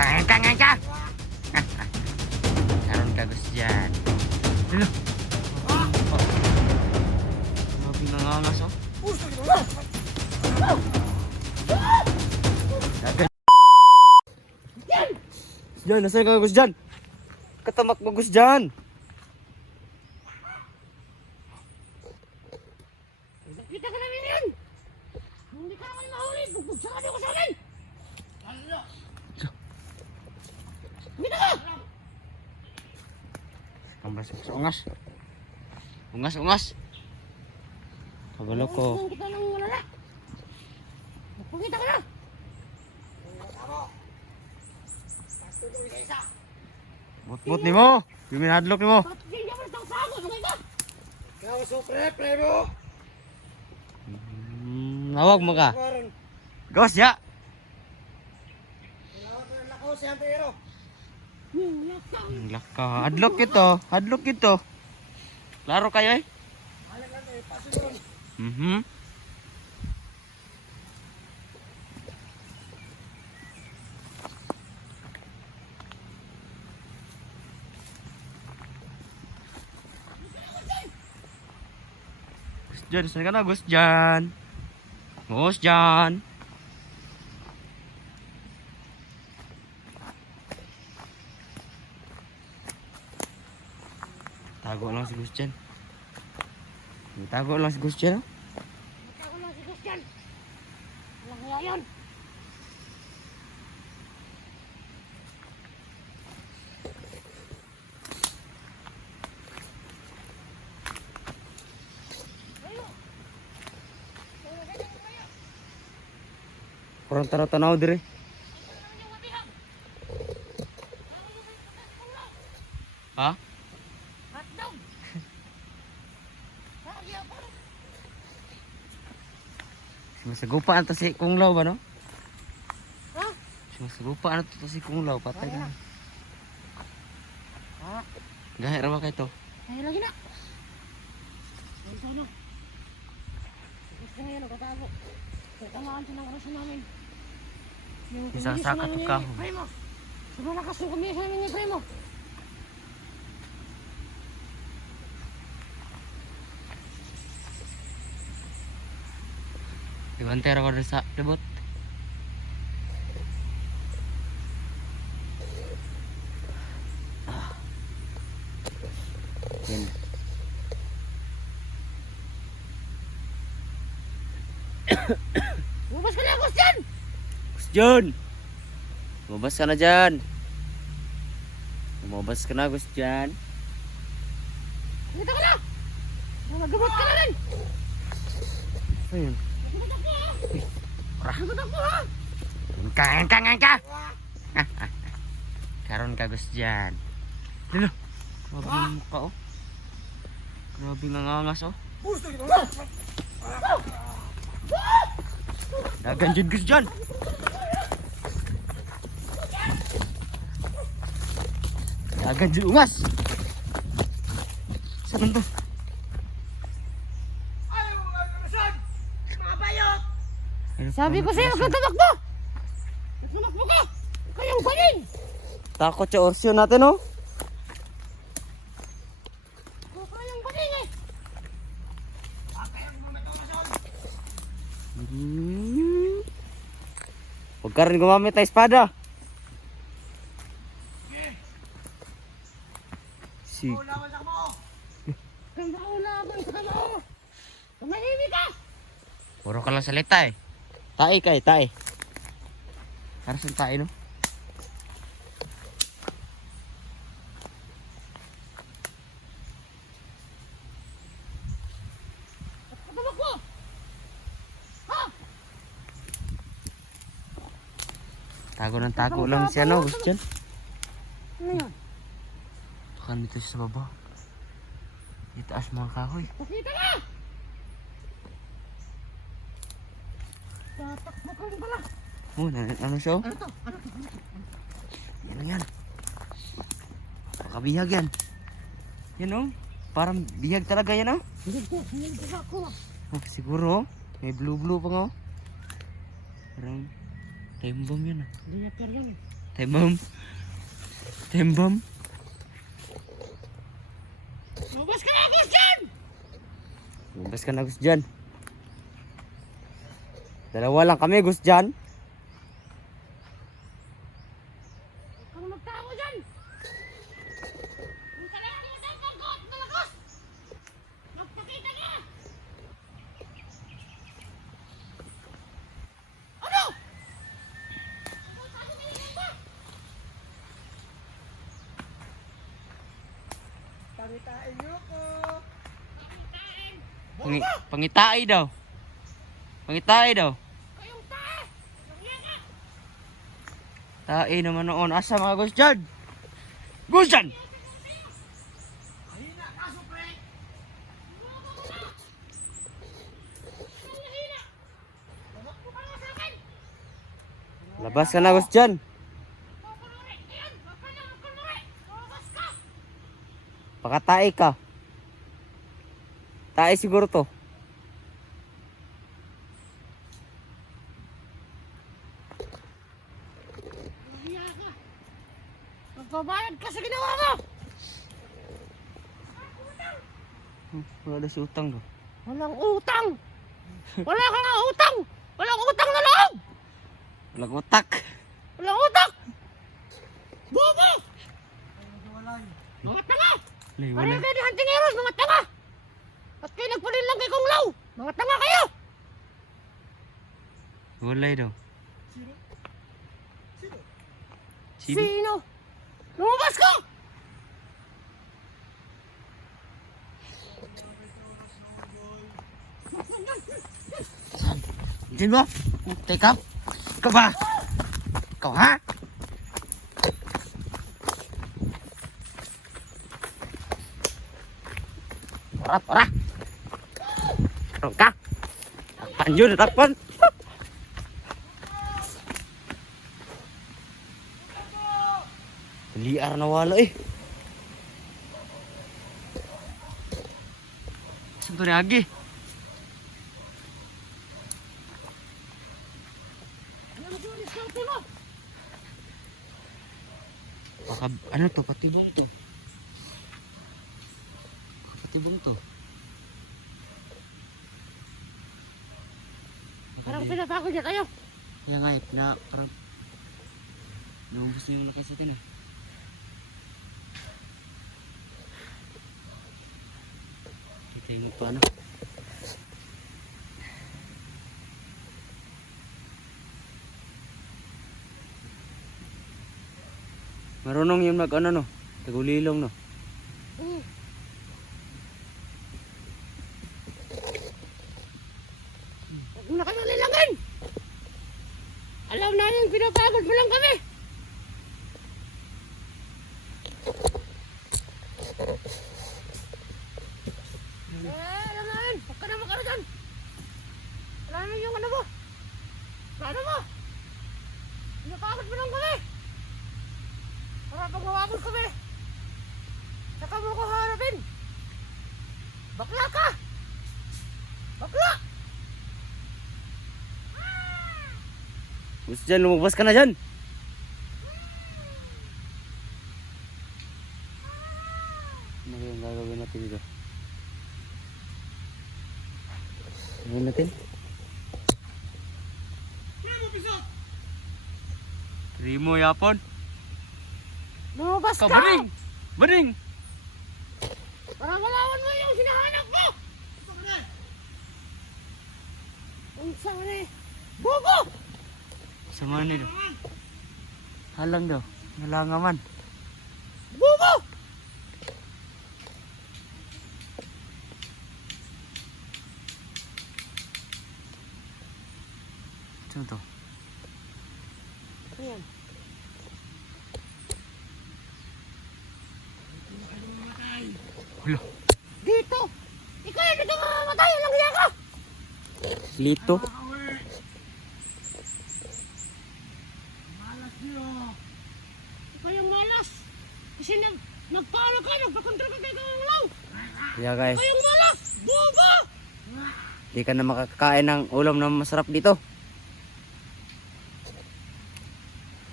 Engka. Karon ka Gus dyan. Ano? Grabe nangangas oh. Diyan, nasaan ka Gus dyan? Katamak mo Gus dyan. Kita ka namin yan! Hindi ka naman mahuli! Bugbugsaan ako sa akin! Kita ka! Ang basok sa ungas. Ungas. Kabalo ko. Bugbugsaan kita ng malala! Magpakita ka na! Bot ni mo. Yung minadlok ni mo. Ba't hindi ka naman sago? Sabay ka! Kau supre, prebo. Nawag mo ka. Karon. Gus ya. Lakaw si Antero. Laka. Hadlok ito. Klaro kayo eh. Alang lang eh, pasunod. Gus dyan, saan ka na Gus dyan? Gus dyan. Tago lang si Gus dyan. Tago lang si Gus dyan. Oh. Ako lang si Christian! Walang kaya yun! Kurang tanaw dire. Ha? Hotdog! Lagi ako! Sumasagupaan to si Kung Lao ba no? Ha? Sumasagupaan to si Kung Lao. Patay na. Ha? Gahit raw ka ito. Ay, lagi na! Ay, sana! Gusto nga yan, nakatago. Kaya tamaan siya ng orasyon namin. Yung Isang kumilis saka namin to ni kahon. Primo. Sobrang lakas yung kumilis namin ni Primo. Ibantera ko rin sa libot. Yan. Lumabas ka na, Christian! Gus dyan! Lumabas ka na dyan. Lumabas ka na Gus dyan. Kumita ka na! Magabot ka na rin! Ayun. Magabot ako ha! Magabot ako ha! Engka. Karon ka Gus dyan. Lalo. Grabe yung mukha oh. Grabe nangangas oh. Gusto kita. Dagan dyan Gus dyan. Dagan dyan ungas. Saan to? Ayaw mo magkaroon. Mga bayot. Sabi ko sa'yo, huwag kang tumakbo! Tumakbo ka! Kayong kunin! Takot sa orsyon natin oh. Kayong kunin eh! Huwag ka rin gumamit ng espada. Sige. Ulawan sa mo. Kang maulaban sa kamao! Tumahimik ka! Puro ka lang salita eh. Tae ka eh, tae. Harus yung tae no? Tumakbo! Ha? Tago lang siya no, Gus dyan. Ano yan? Baka dito siya sa baba. Itaas mga kahoy. Pakita ka! Tatakbo ka rin pala! Oh, ano siya oh? Ano to? Ano to? Yan. Baka bihag yan. Yan oh. Parang bihag talaga yan oh. Hindi ko ako ah. Oh, siguro oh. May blue pa nga oh. Parang time bomb yan ah. Reactor yan. Time bomb. Time bomb. Lumabas ka na, Gus, dyan! Lumabas ka na, Gus dyan. Dalawa lang kami, Gus dyan. Huwag kang magtago dyan! Huwag ka na dito, pagkot na Gus! Magpakita ka! Ano? Pangitain niyo ko. Pangitai daw. Pangitai daw. Kayong tae! Nagyan ka! Tae naman noon. Asa mga Gus dyan? Gus dyan! Mahina ka, supre. Tumakbo ka nga sa akin! Labas ka na, Gus dyan. Kukuluri! Ayan! Huwag ka na magkuluri! Lumabas ka! Pakatae ka. Tae siguro to. Nagyan ka! Magbabayad ka sa ginawa mo! Wala si utang daw. Walang utang! Wala ka nga utang! Walang utang na loob! Walang utak. Walang utang! Bobo! Walay. Mga tanga! Walay, Pareho walay. kayo ni Hantingeros, mga tanga! At kayo nagpalin lang kay Kong Law! Mga tanga kayo! Walay daw. Sino? Sino? Sino? Sino? Lumabas ka! Diyan mo? Teka. Ikaw ba? Ikaw ha? Ora. Tarong ka. Takpan yun, takpan. Liar na wala eh. Saan lagi? Ano mo yung diskarte mo? Baka, ano to? Patibong to. Patibong to. Parang pinapako niya kayo. Kaya nga eh, parang naubos na yung lakay sa atin eh. Kita yung paano. Marunong yung mag ano no, tagulilong no. Mm. Huwag mo na kayo nilangin! Alam namin pinapagod mo lang kami! Alam namin! Huwag ka na makara dyan! Alam namin yung ano mo! Ano mo? Pinapagod mo lang kami! Para pag mawagod kami! Saka mo ko harapin! Bakla ka! Bakla! Gusto dyan, lumabas ka na dyan. Ano yung gagawin natin dito? Gagawin natin? Sino pisot? Rimo yapon. Lumabas ka! Baring! Baring! Para malawan mo yung hinahanap mo! Ito ka na. Ang sana eh! Bobo! Sama ni daw. Halang daw. Nalangaman. Bobo! Saan to? Ayan. Wala. Dito! Ikaw yung dito mamamatay! Walang hiya ka! Lito. Awe. Malas niyo. Ikaw yung malas! Kasi nagpaano ka, nagpakontra ka kay Kong Law! Kaya guys, Ikaw yung malas! Bobo! di ka na makakain ng ulam na masarap dito.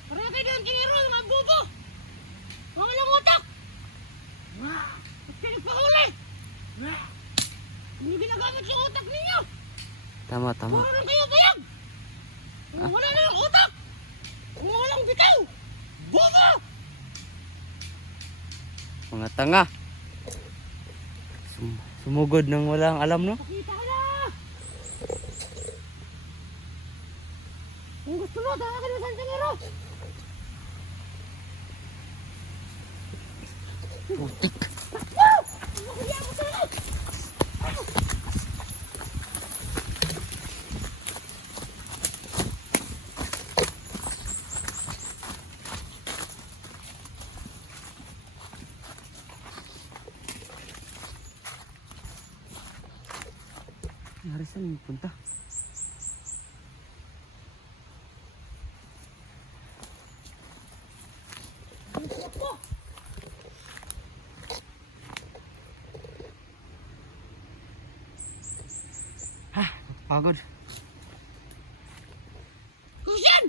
Para kayo ng tingero! bobo! Mga walang utak! Ba't kayo nagpahuli? Hindi ginagamit yung utak ninyo! Tama, tama. Puro lang kayo bayag! Wala na yung utak! Walang bitaw! Bobo! Mga tanga. Sumugod ng walang alam, no? Pakita ka na! Kung gusto mo, daka ka na sa Santangero! Putik. Makuliya mo sa'yo! Nangyari saan yung punta? Pagod. Kuyan!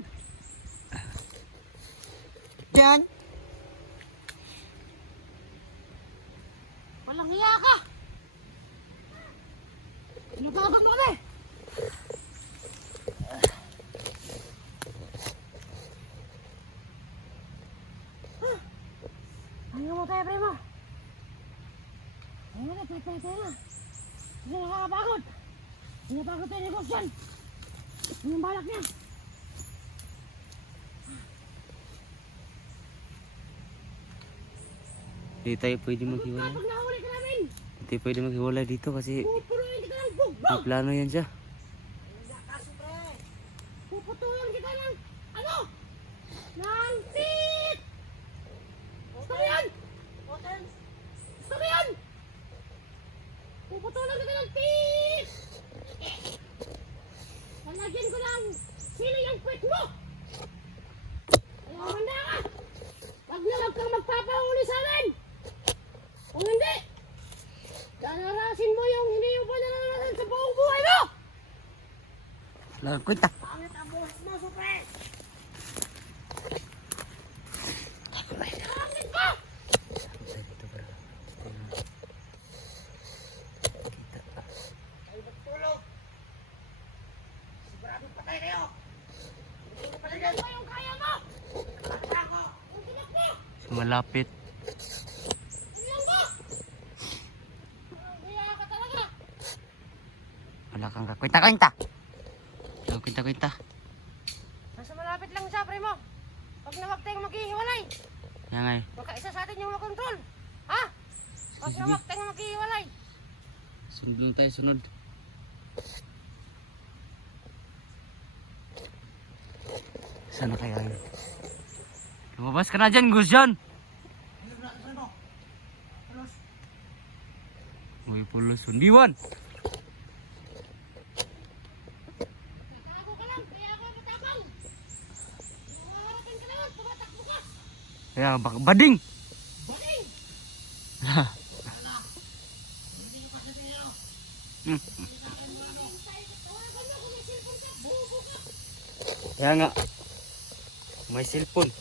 Diyan. Walang hiya ka! Pinagagam mo kami! Ano mo tayo, primo? Ano na, tayo na. Hindi nakakapagod. Pinapagod tayo ni Boss yan. Ano yung balak niya? Hindi tayo pwede maghiwalay. Pag nahuli ka namin, Hindi pwede maghiwalay dito kasi pupuruin kita ng may bugbog! plano yan siya. Puputulan kita ng, ano? Ng tit! Gusto mo yan? Gusto mo yan? Puputulan kita ng tit! Lalagyan ko ng sino yung kwet mo! Kaya handa ka! Wag na wag kang magpapahuli sa amin! Kung hindi, danarasin mo yung hindi mo pa naranasan sa buong buhay mo! Lagang kwenta. Pangit ang buhas mo, Supre! Pangit ka! Kayo magtulog! Siguradong patay kayo! Ano ba yung kaya mo? Patay ako! Ang tinak mo! Malapit. Ilang mo! Kaya ka talaga! Wala kang kakwenta-kwenta. Wala kwenta-kwenta. Nasa malapit lang siya, primo. Pag na wag tayong maghihiwalay, Yan nga eh. magkaisa sa atin yung makontrol. Ha? Pag na wag tayong maghihiwalay. Sunod lang tayo, sunod. Sana kaya yun? Lumabas ka na dyan, Gus John! Uy, pulos, sundiwan! Natago ka lang, kaya ako matapang. Maharapin ka naman, tumatakbo ka. Kaya baka bading! Baling! Tawagan mo kung may cellphone ka, bubo ka. Kaya nga. May cellphone.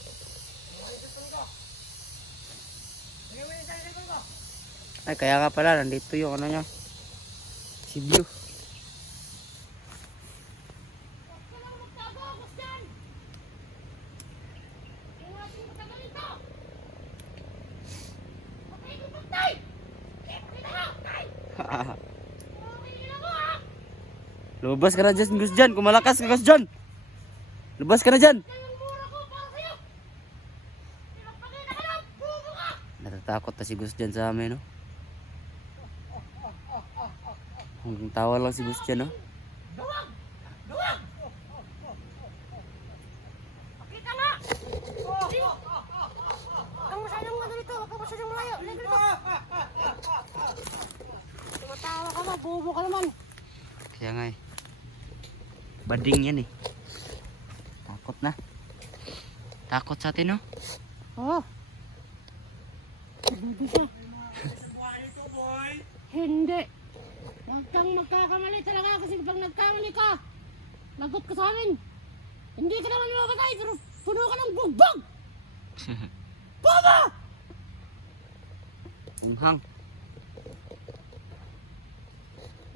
Ay, kaya nga pala, nandito yung ano niya. Si Blue. Huwag ka lang magtago, Christian. Ingatin mo tagal ito. Patay ko patay. Kita ka, patay. Okay na mo, ha? Lumabas ka na dyan, Gus John. Kung malakas ka, Gus John. Lumabas ka na dyan. Yan ang mura ko para sa'yo. Pinagpakita ka lang, bubo ka. Natatakot na si Gus John sa amin, no? Hanggang tawa lang si Gus John, no? Duwag! Duwag! Pakita nga! Huwag kang masyadong ganito, huwag kang masyadong malayo. Halika dito. Tumatawa ka na, bobo ka naman. Kaya nga eh. Bading yan eh. Takot na. Takot sa atin, no? Oo. Hindi siya. Hindi. Huwag kang magkakamali talaga kasi pag nagkamali ka, lagot ka sa amin. Hindi ka naman mapatay pero puno ka ng bugbog. Bobo! Unghang.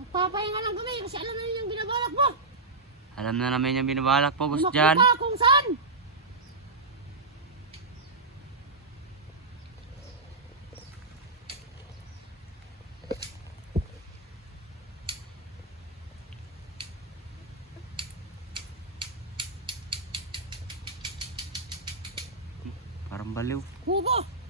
Magpapahinga lang kami kasi alam namin yung binabalak mo. Alam na namin yung binabalak po, Boss Makita Jan. kung saan. Parang baliw. Bobo!